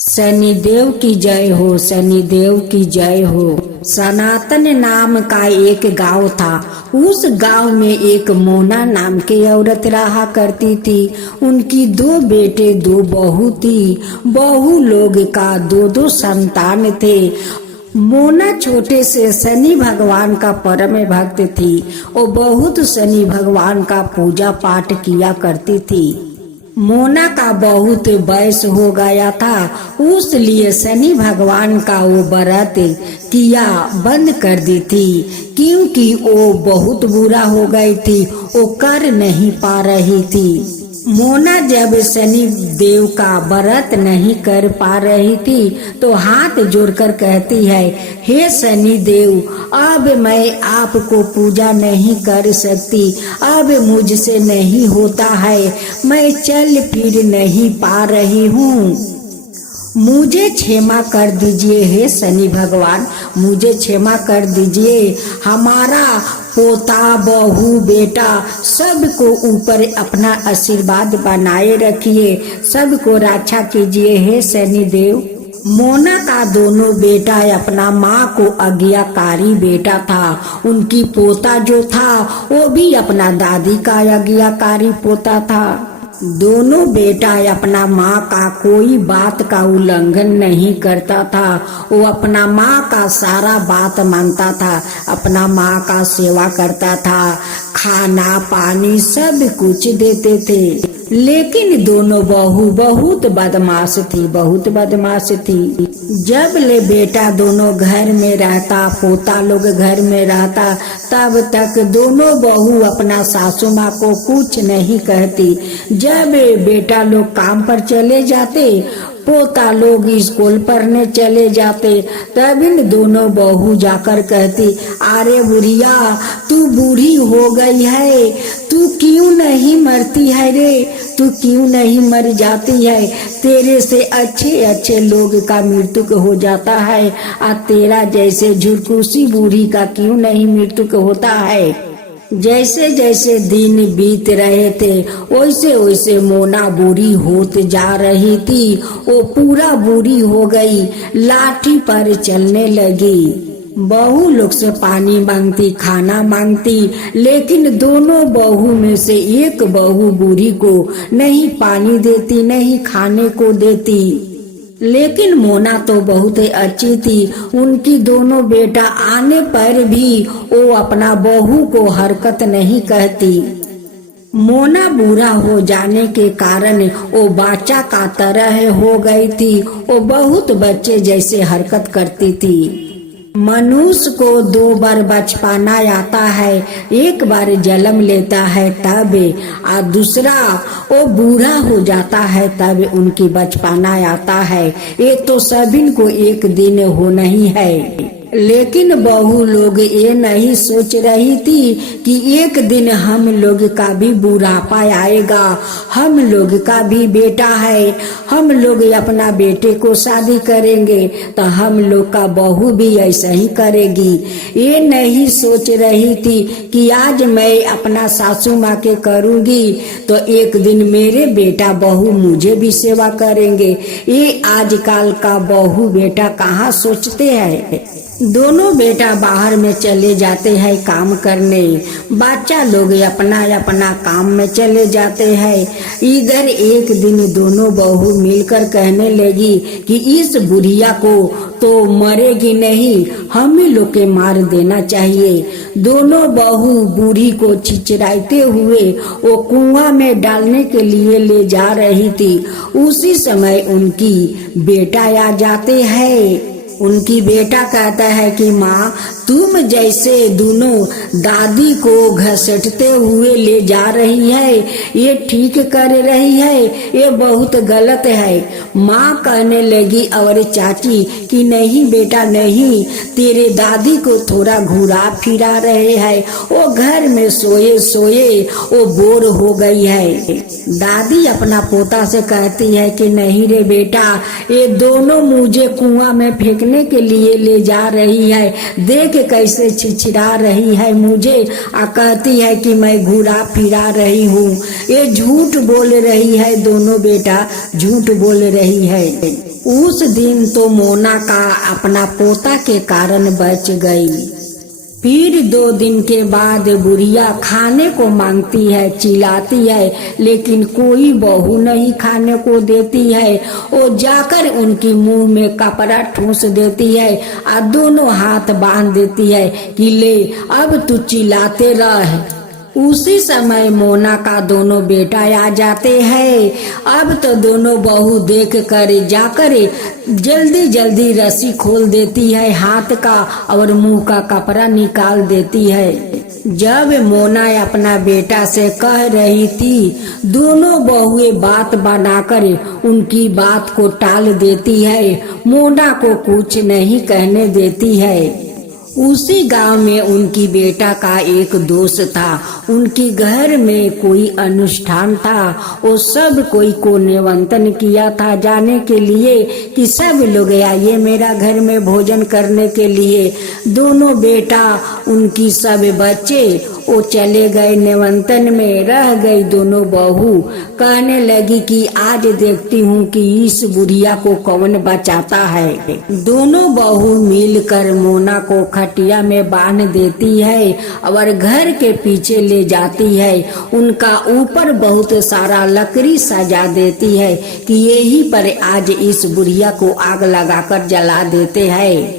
शनिदेव की जय हो, शनिदेव की जय हो। सनातन नाम का एक गांव था। उस गांव में एक मोना नाम की औरत रहा करती थी। उनकी दो बेटे दो बहू थी। बहू लोग का दो दो संतान थे। मोना छोटे से शनि भगवान का परम भक्त थी। वो बहुत शनि भगवान का पूजा पाठ किया करती थी। मोना का बहुत वयस हो गया था, उसलिए शनि भगवान का वो व्रत किया बंद कर दी थी, क्योंकि वो बहुत बुरा हो गई थी। वो कर नहीं पा रही थी। मोना जब शनि देव का व्रत नहीं कर पा रही थी तो हाथ जोड़कर कहती है, हे शनि देव, अब मैं आपको पूजा नहीं कर सकती। अब मुझसे नहीं होता है, मैं चल फिर नहीं पा रही हूँ। मुझे क्षमा कर दीजिए हे शनि भगवान, मुझे क्षमा कर दीजिए। हमारा पोता बहू बेटा सबको ऊपर अपना आशीर्वाद बनाए रखिए, सबको रक्षा कीजिए हे शनि देव। मोना का दोनों बेटा अपना माँ को आज्ञाकारी बेटा था। उनकी पोता जो था वो भी अपना दादी का आज्ञाकारी पोता था। दोनों बेटा अपना माँ का कोई बात का उल्लंघन नहीं करता था। वो अपना माँ का सारा बात मानता था, अपना माँ का सेवा करता था, खाना पानी सब कुछ देते थे। लेकिन दोनों बहू बहुत बदमाश थी, बहुत बदमाश थी। जब ले बेटा दोनों घर में रहता, पोता लोग घर में रहता, तब तक दोनों बहू अपना सासू माँ को कुछ नहीं कहती। जब बेटा लोग काम पर चले जाते, पोता लोग स्कूल पढ़ने चले जाते, तब इन दोनों बहू जाकर कहती, अरे बुढ़िया, तू बूढ़ी हो गई है, तू क्यों नहीं मरती है रे, तू क्यों नहीं मर जाती है। तेरे से अच्छे अच्छे लोग का मृत्यु हो जाता है, और तेरा जैसे झुरकुसी बूढ़ी का क्यों नहीं मृत्यु होता है। जैसे जैसे दिन बीत रहे थे वैसे वैसे मोना बूढ़ी होते जा रही थी। वो पूरा बूढ़ी हो गई, लाठी पर चलने लगी। बहू लोग से पानी मांगती, खाना मांगती, लेकिन दोनों बहू में से एक बहू बूढ़ी को नहीं पानी देती, नहीं खाने को देती। लेकिन मोना तो बहुत अच्छी थी। उनकी दोनों बेटा आने पर भी वो अपना बहू को हरकत नहीं कहती। मोना बूढ़ा हो जाने के कारण वो बच्चा का तरह हो गई थी। वो बहुत बच्चे जैसे हरकत करती थी। मनुष्य को दो बार बचपना आता है, एक बार जन्म लेता है तब, और दूसरा वो बूढ़ा हो जाता है तब उनकी बचपना आता है। ये तो सभी को एक दिन होना ही है। लेकिन बहू लोग ये नहीं सोच रही थी कि एक दिन हम लोग का भी बुढ़ापा आएगा, हम लोग का भी बेटा है, हम लोग अपना बेटे को शादी करेंगे तो हम लोग का बहू भी ऐसा ही करेगी। ये नहीं सोच रही थी कि आज मैं अपना सासू माँ के करूँगी तो एक दिन मेरे बेटा बहू मुझे भी सेवा करेंगे। ये आजकल का बहू बेटा कहाँ सोचते हैं। दोनों बेटा बाहर में चले जाते हैं काम करने, बच्चा लोग अपना अपना काम में चले जाते हैं। इधर एक दिन दोनों बहू मिलकर कहने लगी कि इस बुढ़िया को तो मरेगी नहीं, हम ही लोग के मार देना चाहिए। दोनों बहू बूढ़ी को चिचराते हुए वो कुआं में डालने के लिए ले जा रही थी। उसी समय उनकी बेटा आ जाते हैं। उनकी बेटा कहता है कि माँ, तुम जैसे दोनों दादी को घसीटते हुए ले जा रही है, ये ठीक कर रही है, ये बहुत गलत है। माँ कहने लगी और चाची कि नहीं बेटा नहीं, तेरे दादी को थोड़ा घुरा फिरा रहे हैं, वो घर में सोए सोए वो बोर हो गई है। दादी अपना पोता से कहती है कि नहीं रे बेटा, ये दोनों मुझे कुआं में फेंकने के लिए ले जा रही है, देख कैसे छिछरा रही है मुझे, कहती है कि मैं घुरा फिरा रही हूँ। ये झूठ बोल रही है, दोनों बेटा झूठ बोल रही है। उस दिन तो मोना का अपना पोता के कारण बच गई। फिर 2 दिन के बाद बुढ़िया खाने को मांगती है, चिल्लाती है, लेकिन कोई बहू नहीं खाने को देती है। वो जाकर उनकी मुंह में कपड़ा ठूस देती है और दोनों हाथ बांध देती है कि ले अब तू चिल्लाते रह। उसी समय मोना का दोनों बेटा आ जाते हैं। अब तो दोनों बहू देख कर जाकर जल्दी जल्दी रस्सी खोल देती है हाथ का और मुंह का कपड़ा निकाल देती है। जब मोना अपना बेटा से कह रही थी, दोनों बहुएं बात बनाकर उनकी बात को टाल देती है, मोना को कुछ नहीं कहने देती है। उसी गांव में उनकी बेटा का एक दोस्त था। उनके घर में कोई अनुष्ठान था। वो सब कोई को निमंत्रण किया था जाने के लिए कि सब लोग आइए मेरा घर में भोजन करने के लिए। दोनों बेटा उनकी सब बच्चे वो चले गए निमंत्रण में, रह गई दोनों बहू। कहने लगी कि आज देखती हूँ कि इस बुढ़िया को कौन बचाता है। दोनों बहू मिलकर मोना को खटिया में बांध देती है और घर के पीछे ले जाती है। उनका ऊपर बहुत सारा लकड़ी सजा देती है कि यही पर आज इस बुढ़िया को आग लगाकर जला देते हैं।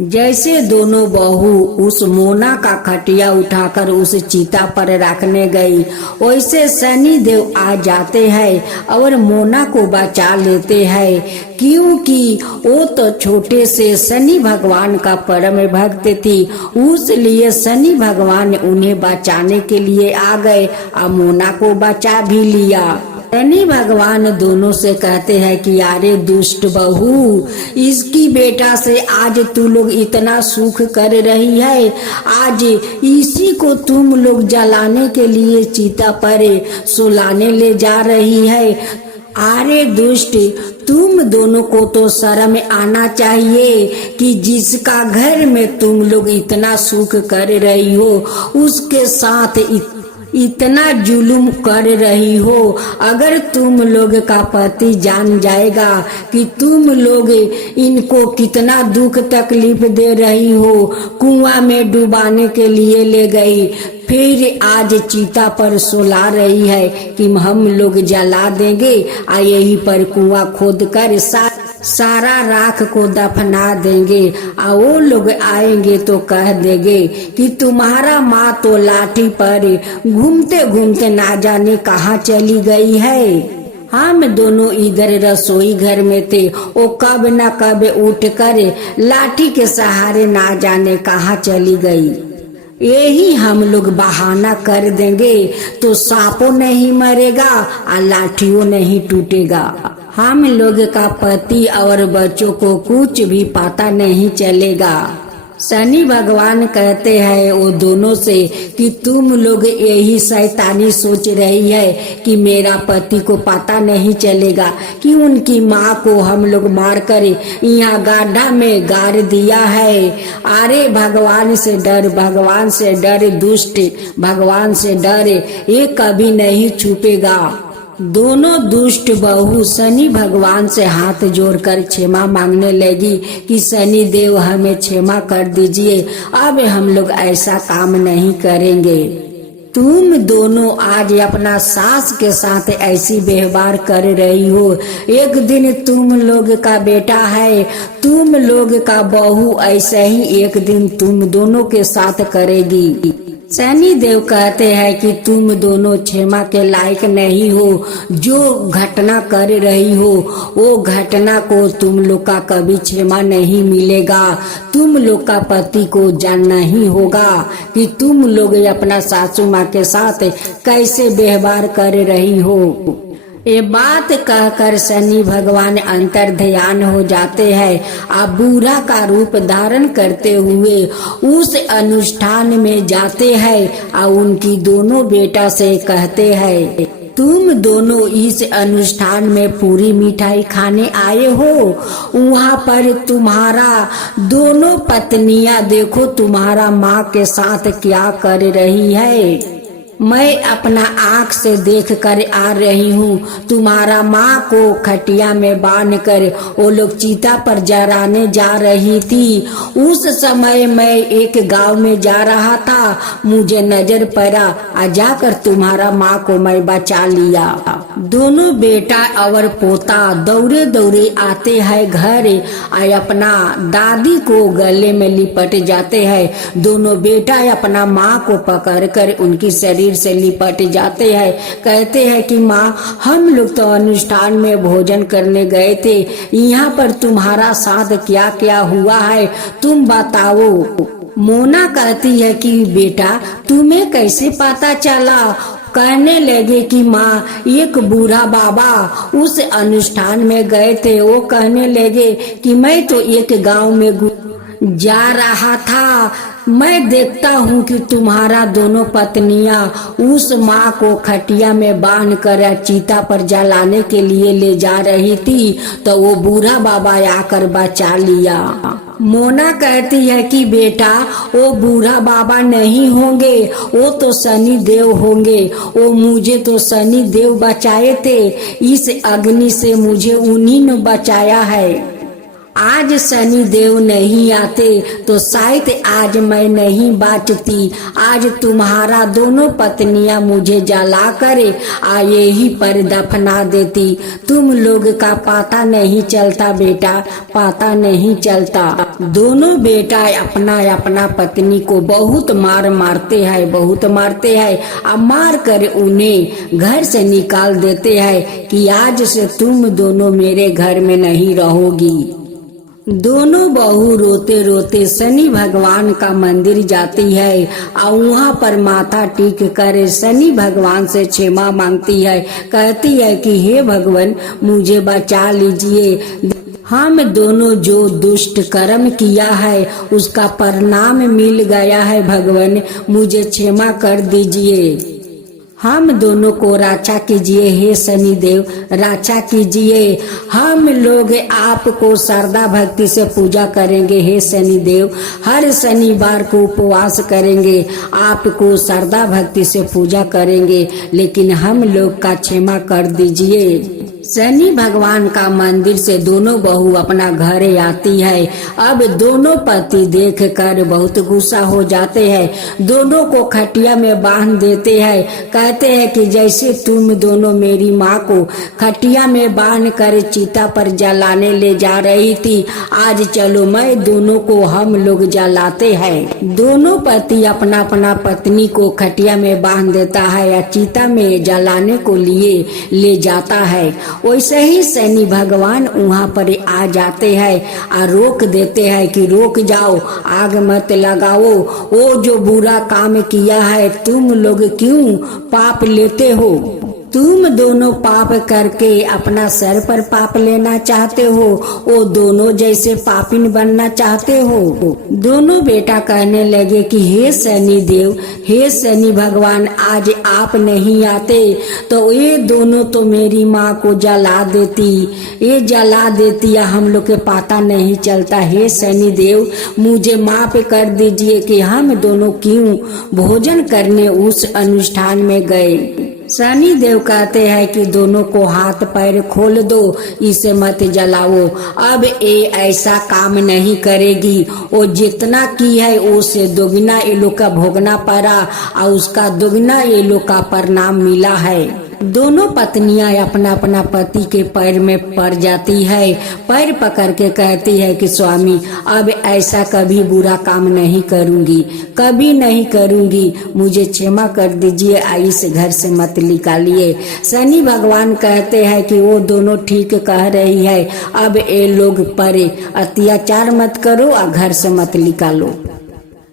जैसे दोनों बहू उस मोना का खटिया उठाकर उस चिता पर रखने गई, वैसे शनि देव आ जाते हैं और मोना को बचा लेते हैं, क्योंकि वो तो छोटे से शनि भगवान का परम भक्त थी। उसलिए शनि भगवान उन्हें बचाने के लिए आ गए और मोना को बचा भी लिया। शनि भगवान दोनों से कहते हैं कि अरे दुष्ट बहू, इसकी बेटा से आज तू लोग इतना सुख कर रही है, आज इसी को तुम लोग जलाने के लिए चिता पर सुलाने ले जा रही है। अरे दुष्ट, तुम दोनों को तो शर्म आना चाहिए कि जिसका घर में तुम लोग इतना सुख कर रही हो उसके साथ इतना जुलुम कर रही हो। अगर तुम लोग का पति जान जाएगा कि तुम लोग इनको कितना दुख तकलीफ दे रही हो, कुआं में डुबाने के लिए ले गई, फिर आज चिता पर सुला रही है कि हम लोग जला देंगे और यहीं पर कुआं खोद कर सारा राख को दफना देंगे और वो लोग आएंगे तो कह देंगे कि तुम्हारा माँ तो लाठी पर घूमते घूमते ना जाने कहाँ चली गई है। हम दोनों इधर रसोई घर में थे, वो कब न कब उठकर लाठी के सहारे ना जाने कहाँ चली गई। यही हम लोग बहाना कर देंगे तो सांपों नहीं मरेगा और लाठियों नहीं टूटेगा। हम लोग का पति और बच्चों को कुछ भी पता नहीं चलेगा। शनि भगवान कहते हैं वो दोनों से कि तुम लोग यही शैतानी सोच रही है कि मेरा पति को पता नहीं चलेगा कि उनकी माँ को हम लोग मारकर यहाँ गड्ढा में गाड़ दिया है। अरे भगवान से डर, भगवान से डर दुष्ट, भगवान से डर, ये कभी नहीं छुपेगा। दोनों दुष्ट बहू शनि भगवान से हाथ जोड़कर क्षमा मांगने लगी कि शनि देव हमें क्षमा कर दीजिए, अब हम लोग ऐसा काम नहीं करेंगे। तुम दोनों आज अपना सास के साथ ऐसी व्यवहार कर रही हो, एक दिन तुम लोग का बेटा है, तुम लोग का बहू ऐसे ही एक दिन तुम दोनों के साथ करेगी। शनि देव कहते हैं कि तुम दोनों क्षमा के लायक नहीं हो। जो घटना कर रही हो वो घटना को तुम लोग का कभी क्षमा नहीं मिलेगा। तुम लोग का पति को जानना ही होगा कि तुम लोग अपना सासू माँ के साथ कैसे व्यवहार कर रही हो। ये बात कहकर शनि भगवान अंतर ध्यान हो जाते हैं और बूढ़ा का रूप धारण करते हुए उस अनुष्ठान में जाते हैं और उनकी दोनों बेटा से कहते हैं, तुम दोनों इस अनुष्ठान में पूरी मिठाई खाने आए हो, वहाँ पर तुम्हारा दोनों पत्नियां देखो तुम्हारा माँ के साथ क्या कर रही है। मैं अपना आँख से देख कर आ रही हूँ, तुम्हारा माँ को खटिया में बांध कर वो लोग चीता पर जराने जा रही थी। उस समय मैं एक गांव में जा रहा था, मुझे नजर पड़ा, आ जाकर तुम्हारा माँ को मैं बचा लिया। दोनों बेटा और पोता दौड़े दौड़े आते हैं घर, और अपना दादी को गले में लिपट जाते हैं। दोनों बेटा अपना माँ को पकड़कर उनकी शरीर से लिपट जाते हैं। कहते हैं कि माँ, हम लोग तो अनुष्ठान में भोजन करने गए थे, यहाँ पर तुम्हारा साथ क्या क्या हुआ है, तुम बताओ। मोना कहती है कि बेटा, तुम्हें कैसे पता चला? कहने लगे कि माँ, एक बूढ़ा बाबा उस अनुष्ठान में गए थे, वो कहने लगे कि मैं तो एक गांव में जा रहा था, मैं देखता हूँ कि तुम्हारा दोनों पत्नियां उस माँ को खटिया में बांध कर चीता पर जलाने के लिए ले जा रही थी, तो वो बूढ़ा बाबा आकर बचा लिया। मोना कहती है कि बेटा, वो बूढ़ा बाबा नहीं होंगे, वो तो शनि देव होंगे, वो मुझे तो शनि देव बचाए थे, इस अग्नि से मुझे उन्हीं ने बचाया है। आज शनि देव नहीं आते तो शायद आज मैं नहीं बाँचती, आज तुम्हारा दोनों पत्नियां मुझे जला कर यही पर दफना देती। तुम लोग का पता नहीं चलता बेटा, पता नहीं चलता। दोनों बेटा अपना अपना पत्नी को बहुत मारते हैं, बहुत मारते हैं, और मार कर उन्हें घर से निकाल देते हैं कि आज से तुम दोनों मेरे घर में नहीं रहोगी। दोनों बहू रोते रोते शनि भगवान का मंदिर जाती है और वहाँ पर माथा टेक कर शनि भगवान से क्षमा मांगती है। कहती है कि हे भगवान, मुझे बचा लीजिए, हम दोनों जो दुष्ट कर्म किया है उसका परिणाम मिल गया है, भगवान मुझे क्षमा कर दीजिए। हम दोनों को रक्षा कीजिए हे शनिदेव, रक्षा कीजिए। हम लोग आपको श्रद्धा भक्ति से पूजा करेंगे हे शनिदेव, हर शनिवार को उपवास करेंगे, आपको श्रद्धा भक्ति से पूजा करेंगे, लेकिन हम लोग का क्षमा कर दीजिए। शनि भगवान का मंदिर से दोनों बहू अपना घर आती है। अब दोनों पति देख कर बहुत गुस्सा हो जाते हैं, दोनों को खटिया में बांध देते हैं। कहते हैं कि जैसे तुम दोनों मेरी माँ को खटिया में बांध कर चीता पर जलाने ले जा रही थी, आज चलो मैं दोनों को हम लोग जलाते हैं। दोनों पति अपना अपना पत्नी को खटिया में बांध देता है या चीता में जलाने को लिए ले जाता है। वैसे ही शनि भगवान वहाँ पर आ जाते हैं और रोक देते हैं कि रोक जाओ, आग मत लगाओ, वो जो बुरा काम किया है तुम लोग क्यों पाप लेते हो? तुम दोनों पाप करके अपना सर पर पाप लेना चाहते हो, वो दोनों जैसे पापिन बनना चाहते हो। दोनों बेटा कहने लगे कि हे शनि देव, हे शनि भगवान, आज आप नहीं आते तो ये दोनों तो मेरी माँ को जला देती, ये जला देती या हम लोग के पता नहीं चलता। हे शनि देव, मुझे माफ कर दीजिए कि हम दोनों क्यों भोजन करने उस अनुष्ठान में गए। शनि देव कहते हैं कि दोनों को हाथ पैर खोल दो, इसे मत जलाओ, अब ये ऐसा काम नहीं करेगी, वो जितना की है उससे दोगुना ये लोग का भोगना पड़ा और उसका दोगुना ये लोग का परिणाम मिला है। दोनों पत्नियां अपना अपना पति के पैर में पड़ जाती है, पैर पकड़ के कहती है कि स्वामी अब ऐसा कभी बुरा काम नहीं करूंगी, कभी नहीं करूंगी, मुझे क्षमा कर दीजिए, इस घर से मत निकालिए। शनि भगवान कहते हैं कि वो दोनों ठीक कह रही है, अब ये लोग पर अत्याचार मत करो और घर से मत निकालो।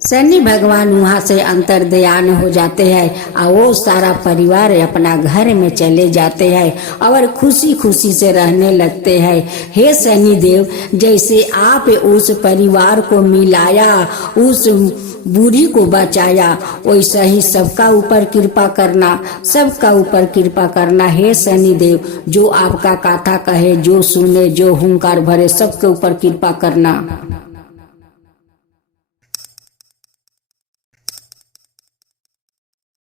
शनि भगवान वहाँ से अंतर्ध्यान हो जाते हैं और वो सारा परिवार अपना घर में चले जाते हैं और खुशी खुशी से रहने लगते हैं। हे शनि देव, जैसे आप उस परिवार को मिलाया, उस बूढ़ी को बचाया, वैसा ही सबका ऊपर कृपा करना, सबका ऊपर कृपा करना। हे शनि देव, जो आपका कथा कहे, जो सुने, जो हुंकार भरे, सबके ऊपर कृपा करना।